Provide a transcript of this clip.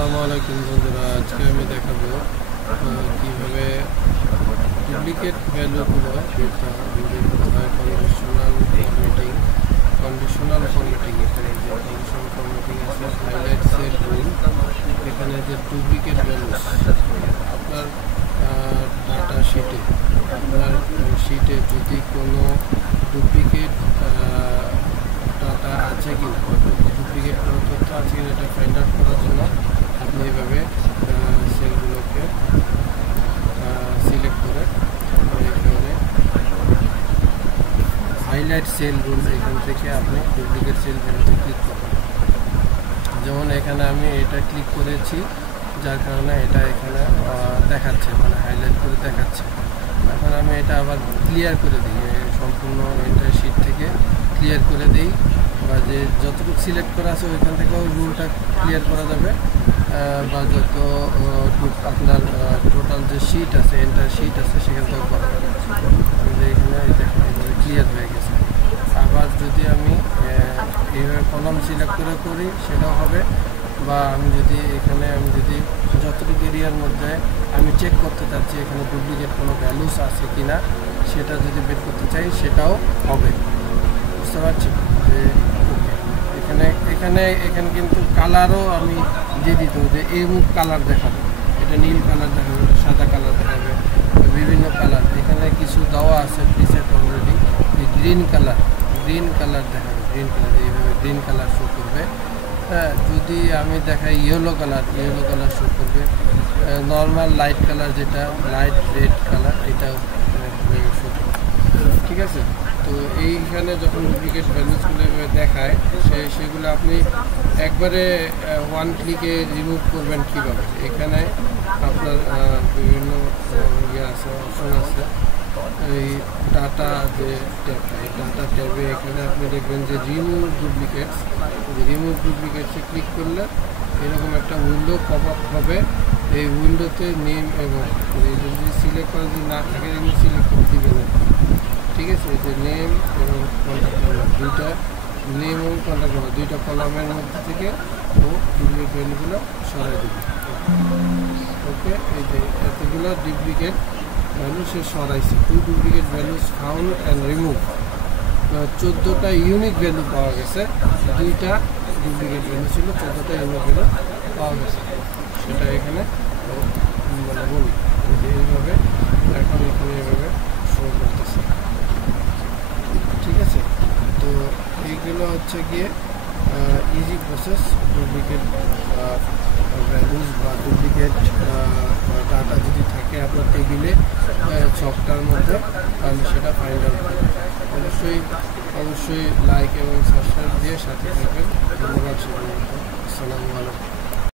আসসালামু আলাইকুম বন্ধুরা, আজকে আমি দেখাবো কিভাবে ডুপ্লিকেট ভ্যালুগুলো কন্ডিশনাল ফরম্যাটিং এখানে যে কন্ডিশনাল ফরম্যাটিং আছে, হাইলাইট সেল রুল, এখানে যে ডুপ্লিকেট ভ্যালুস আপনার ডাটা শিটে যদি কোনো ডুপ্লিকেট ডাটা আছে কিনা, ডুপ্লিকেট কোনো তথ্য আছে কিনা এটা ফাইন্ড আউট করার জন্য আপনি এইভাবে সেলগুলোকে সিলেক্ট করে এখানে হাইলাইট সেল রুল, এখান থেকে আপনি ডুপ্লিকেট সেল ভ্যালুতে ক্লিক করবেন। যেমন এখানে আমি এটা ক্লিক করেছি, যার কারণে এটা এখানে দেখাচ্ছে, মানে হাইলাইট করে দেখাচ্ছে। এখন আমি এটা আবার ক্লিয়ার করে দিই, সম্পূর্ণ এন্টার শিট থেকে ক্লিয়ার করে দিই, বা যে যতটুকু সিলেক্ট করা আছে ওইখান থেকেও রুলটা ক্লিয়ার করা যাবে, বা যত আপনার টোটাল যে শিট আছে, এন্টার শিট আছে, সেখান থেকেও করা যাবে। এখানে দেখেন ক্লিয়ার হয়ে গেছে। আবার যদি আমি এইভাবে কলাম সিলেক্ট করে করি সেটাও হবে, বা আমি যদি যতটুকু এরিয়ার মধ্যে আমি চেক করতে চাচ্ছি এখানে ডুপ্লিকেট কোনো ভ্যালুস আছে কি না সেটা যদি বের করতে চাই সেটাও হবে। বুঝতে পারছি যে ওকে, এখানে কিন্তু কালারও আমি দিয়ে দিত যে এই মুখ কালার দেখাবে, এটা নীল কালার দেখাবে, সাদা কালার দেখাবে, বিভিন্ন কালার এখানে কিছু দেওয়া আছে প্রিসেট অলরেডি। গ্রিন কালার দেখাবে, এইভাবে গ্রিন কালার শো করবে। যদি আমি দেখাই ইয়েলো কালার শো করবে। নর্মাল লাইট কালার, যেটা লাইট রেড কালার, এটাও শো করবে। ঠিক আছে, তো এইখানে যখন ডুপ্লিকেট ভ্যালুসগুলো দেখায় সেগুলো আপনি একবারে ওয়ান ক্লিকে রিমুভ করবেন কীভাবে। এখানে আপনার বিভিন্ন আছে, অপশন আছে। এই ডাটা যে ট্যাবটা, এই ডাটা ট্যাবে এখানে আপনি দেখবেন যে রিমুভ ডুপ্লিকেটসে ক্লিক করলে এরকম একটা উইন্ডো পপ আপ হবে। এই উইন্ডোতে নেম এবং যদি সিলেক্ট করা যদি না থাকে এমনি সিলেক্ট করে দিবেন। ঠিক আছে, এই যে নেম এবং কন্ট্যাক্ট নাম্বার, নেম এবং কন্ট্যাক্ট নাম্বার দুইটা কলামের মধ্যে থেকে ও ডুপ্লিকেট ভ্যালুগুলো সরাই দেবে। ওকে, এই যে এতগুলো ডুপ্লিকেট ভ্যালু সে সরাইছে। 2 duplicate values found and remove. 14টা ইউনিক ভ্যালু পাওয়া গেছে, 2টা ডুপ্লিকেট ভ্যালু ছিল, 14টা ইউনিক ভ্যালু পাওয়া গেছে। সেটা এখানে মানে বলি যে এইভাবে এখন এখানে এইভাবে শো করতেছে। ঠিক আছে, তো এইগুলো হচ্ছে গিয়ে ইজি প্রসেস। ডুপ্লিকেট ভ্যালুস বা ডুপ্লিকেট ডাটা যদি থাকে আপনার টেবিলে সফটওয়্যার মধ্যে, তাহলে সেটা ফাইন্ড আউট করবেন। অবশ্যই লাইক এবং সাবস্ক্রাইব দিয়ে সাথে থাকবেন। ধন্যবাদ। আসসালামু আলাইকুম।